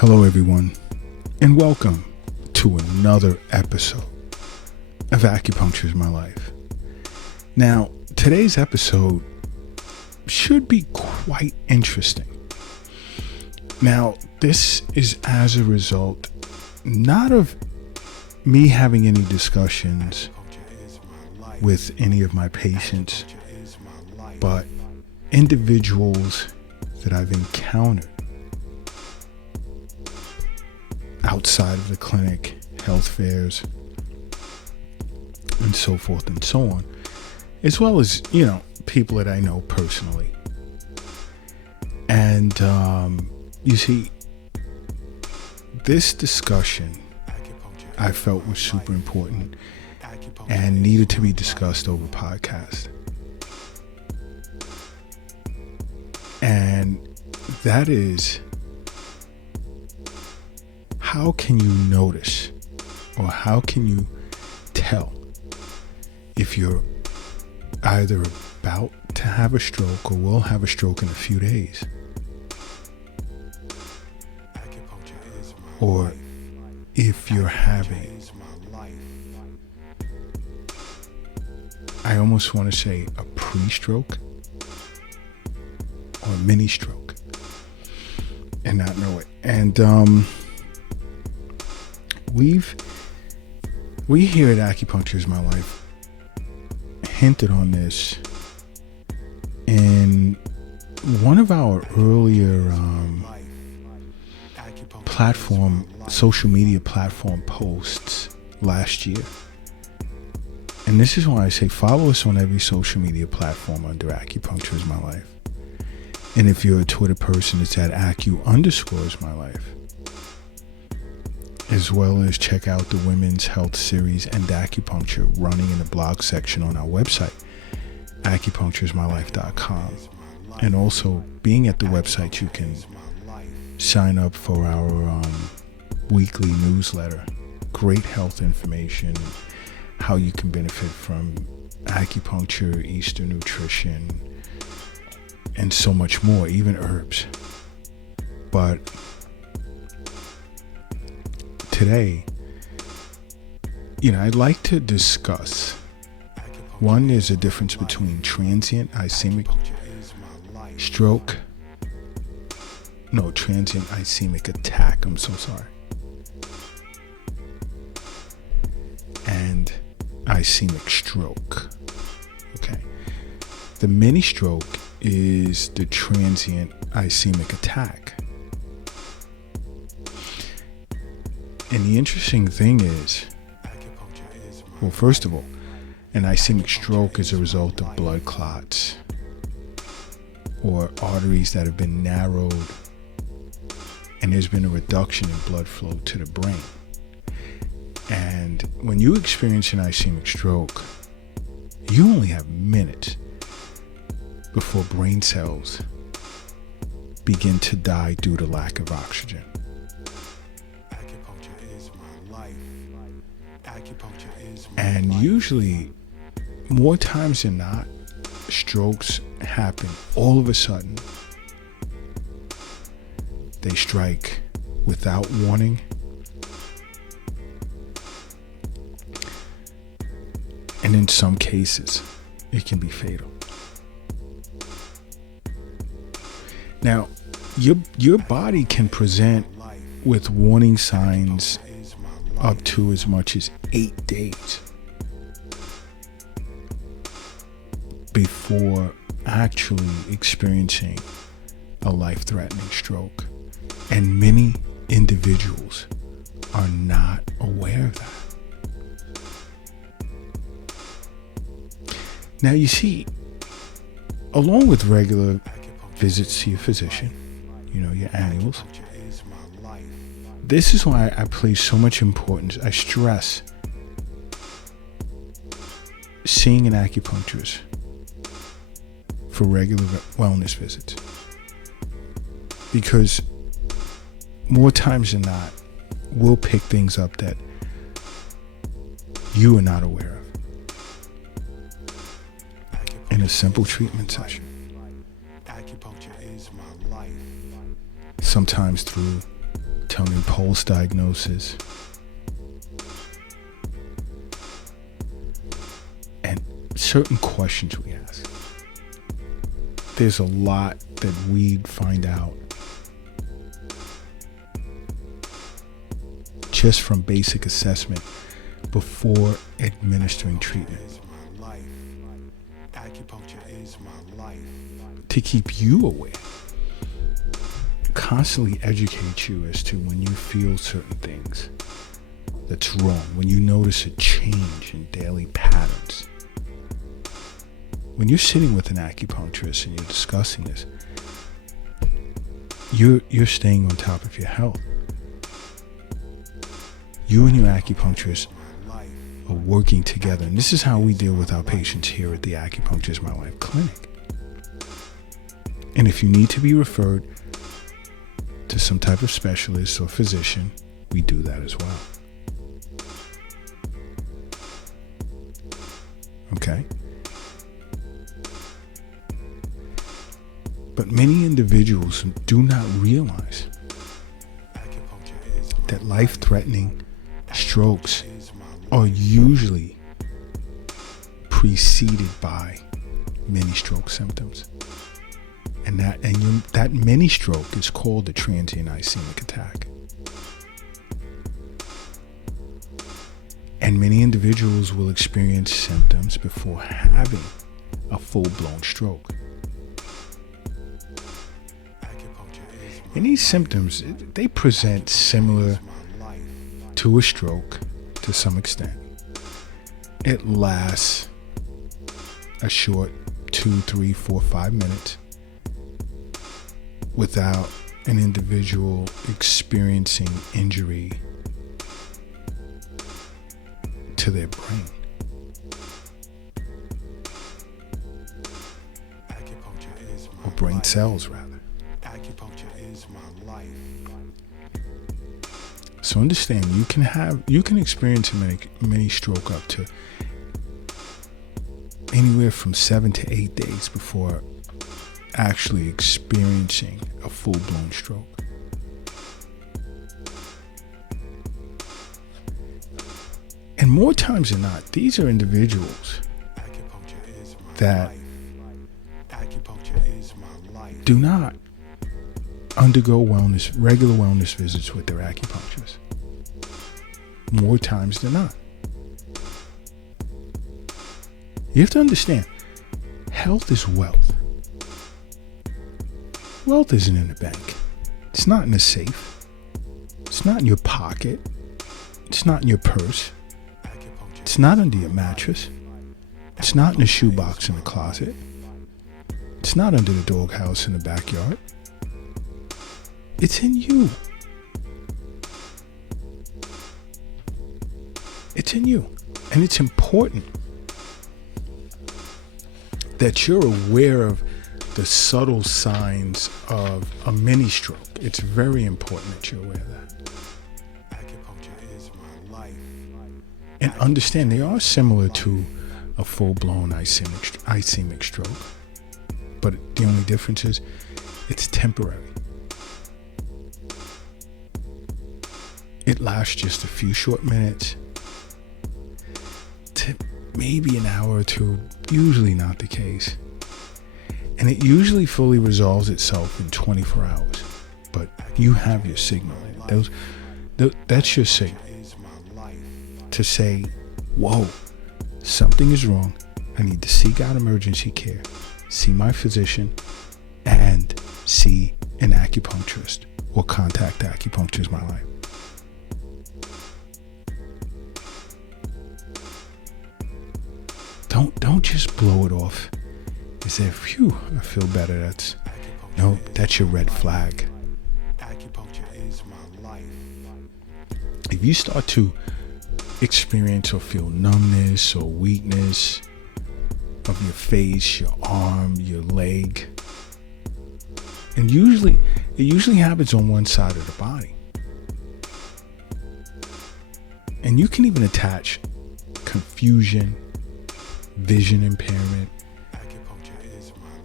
Hello, everyone, and welcome to another episode of Acupuncture is My Life. Now, today's episode should be quite interesting. Now, this is as a result not of me having any discussions with any of my patients, but individuals that I've encountered outside of the clinic, health fairs, and so forth and so on, as well as, people that I know personally. And, you see, this discussion I felt was super important and needed to be discussed over podcast. And that is, how can you notice or how can you tell if you're either about to have a stroke or will have a stroke in a few days? Or if you're having, I almost want to say a pre-stroke or a mini stroke and not know it. And we here at Acupuncture is My Life hinted on this in one of our earlier social media platform posts last year. And this is why I say follow us on every social media platform under Acupuncture is My Life. And if you're a Twitter person, it's at Acu_is_my_life. As well as check out the Women's Health Series and Acupuncture running in the blog section on our website, acupunctureismylife.com. And also, being at the website, you can sign up for our weekly newsletter. Great health information, how you can benefit from acupuncture, Eastern nutrition, and so much more, even herbs. But today, I'd like to discuss, one, there's a difference between transient ischemic attack, I'm so sorry, and ischemic stroke. Okay. The mini stroke is the transient ischemic attack. And the interesting thing is, well, first of all, an ischemic stroke is a result of blood clots or arteries that have been narrowed, and there's been a reduction in blood flow to the brain. And when you experience an ischemic stroke, you only have minutes before brain cells begin to die due to lack of oxygen. And usually, more times than not, strokes happen all of a sudden. They strike without warning. And in some cases, it can be fatal. Now, your body can present with warning signs up to as much as 8 days before actually experiencing a life-threatening stroke. And many individuals are not aware of that. Now, you see, along with regular visits to your physician, your annuals, this is why I place so much importance. I stress seeing an acupuncturist for regular wellness visits. Because more times than not, we'll pick things up that you are not aware of in a simple treatment session. Sometimes through melatonin pulse diagnosis, and certain questions we ask. There's a lot that we'd find out just from basic assessment before administering treatment. To keep you aware, constantly educate you as to when you feel certain things that's wrong, when you notice a change in daily patterns. When you're sitting with an acupuncturist and you're discussing this, you're staying on top of your health. You and your acupuncturist are working together, and this is how we deal with our patients here at the Acupuncture is My Life Clinic. And if you need to be referred to some type of specialist or physician, we do that as well. Okay? But many individuals do not realize that life-threatening strokes are usually preceded by mini stroke symptoms. And that mini stroke is called a transient ischemic attack. And many individuals will experience symptoms before having a full-blown stroke. And these symptoms, they present similar to a stroke to some extent. It lasts a short 2, 3, 4, 5 minutes without an individual experiencing injury to their brain. Or brain cells, rather. So understand, you can experience a mini stroke up to anywhere from 7 to 8 days before actually experiencing a full-blown stroke. And more times than not, these are individuals that do not undergo regular wellness visits with their acupuncturist. More times than not. You have to understand, health is wealth. Wealth isn't in the bank. It's not in a safe. It's not in your pocket. It's not in your purse. It's not under your mattress. It's not in a shoebox in the closet. It's not under the doghouse in the backyard. It's in you. It's in you. And it's important that you're aware of the subtle signs of a mini stroke. It's very important that you're aware of that. And understand they are similar to a full-blown ischemic stroke. But the only difference is it's temporary. It lasts just a few short minutes to maybe an hour or two, usually not the case. And it usually fully resolves itself in 24 hours. But you have your signal. That's your signal to say, whoa, something is wrong. I need to seek out emergency care, see my physician, and see an acupuncturist or contact Acupuncture is My Life. Don't just blow it off as if, phew, I feel better. That's your red flag. If you start to experience or feel numbness or weakness of your face, your arm, your leg, and it usually happens on one side of the body. And you can even attach confusion, vision impairment,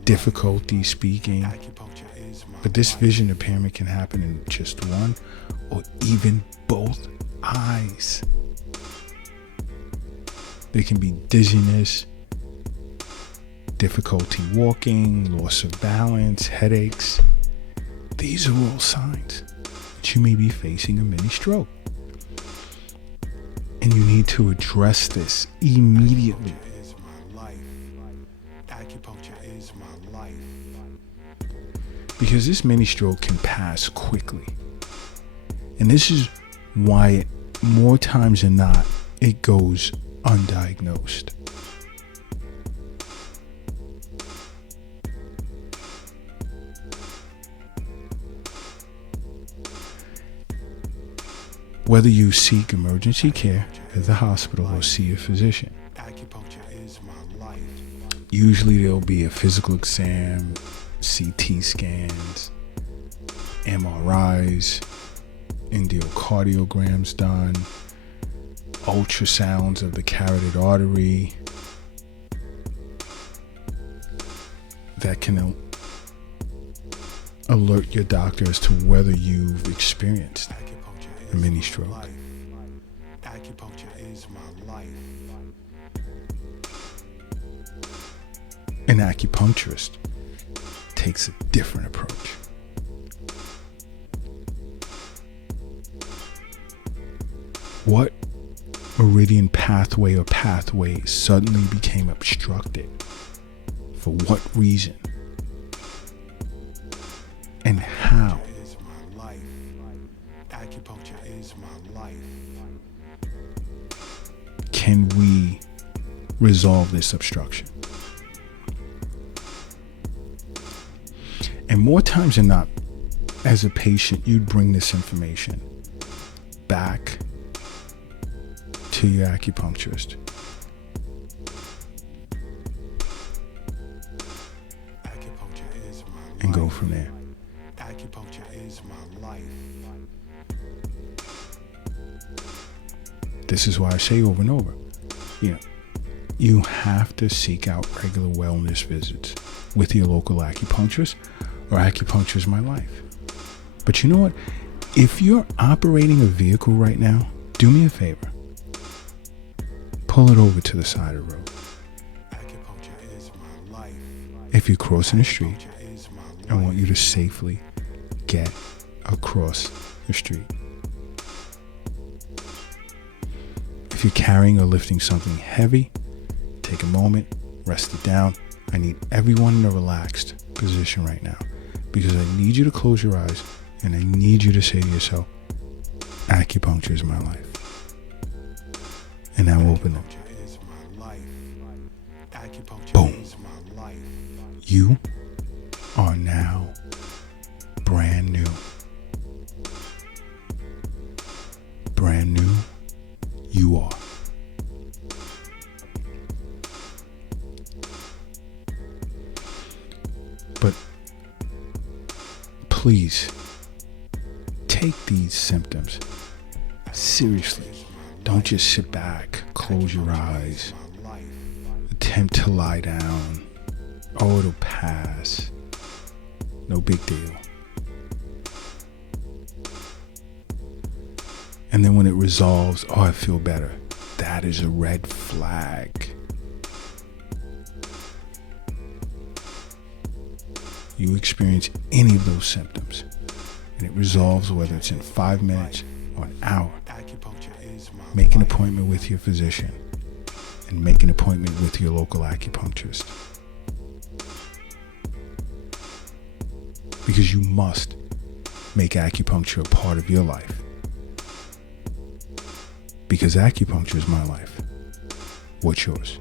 difficulty speaking, But this vision impairment can happen in just one or even both eyes. There can be dizziness, difficulty walking, loss of balance, headaches. These are all signs that you may be facing a mini stroke. And you need to address this immediately. Acupuncture is my life. Because this mini stroke can pass quickly. And this is why more times than not, it goes undiagnosed. Whether you seek emergency care at the hospital or see a physician, usually there'll be a physical exam, CT scans, MRIs, endocardiograms done, ultrasounds of the carotid artery that can alert your doctor as to whether you've experienced a mini stroke. Acupuncture is my life. An acupuncturist takes a different approach. What meridian pathway or pathways suddenly became obstructed? For what reason? And how? Acupuncture is my life. Can we resolve this obstruction? And more times than not, as a patient, you'd bring this information back to your acupuncturist. And go from there. Acupuncture is my life. This is why I say over and over, you have to seek out regular wellness visits with your local acupuncturist, or Acupuncture is My Life. But you know what? If you're operating a vehicle right now, do me a favor. Pull it over to the side of the road. Acupuncture is my life. If you're crossing the street, I want you to safely get across the street. If you're carrying or lifting something heavy, take a moment, rest it down. I need everyone in a relaxed position right now, because I need you to close your eyes and I need you to say to yourself, acupuncture is my life. And now open them. Boom. You are now brand new. Brand new, you are. But please take these symptoms seriously. Don't just sit back, close your eyes, attempt to lie down. Oh, it'll pass. No big deal. And then when it resolves, oh, I feel better. That is a red flag. You experience any of those symptoms, and it resolves, whether it's in 5 minutes or an hour. Make an appointment with your physician and make an appointment with your local acupuncturist. Because you must make acupuncture a part of your life. Because acupuncture is my life. What's yours?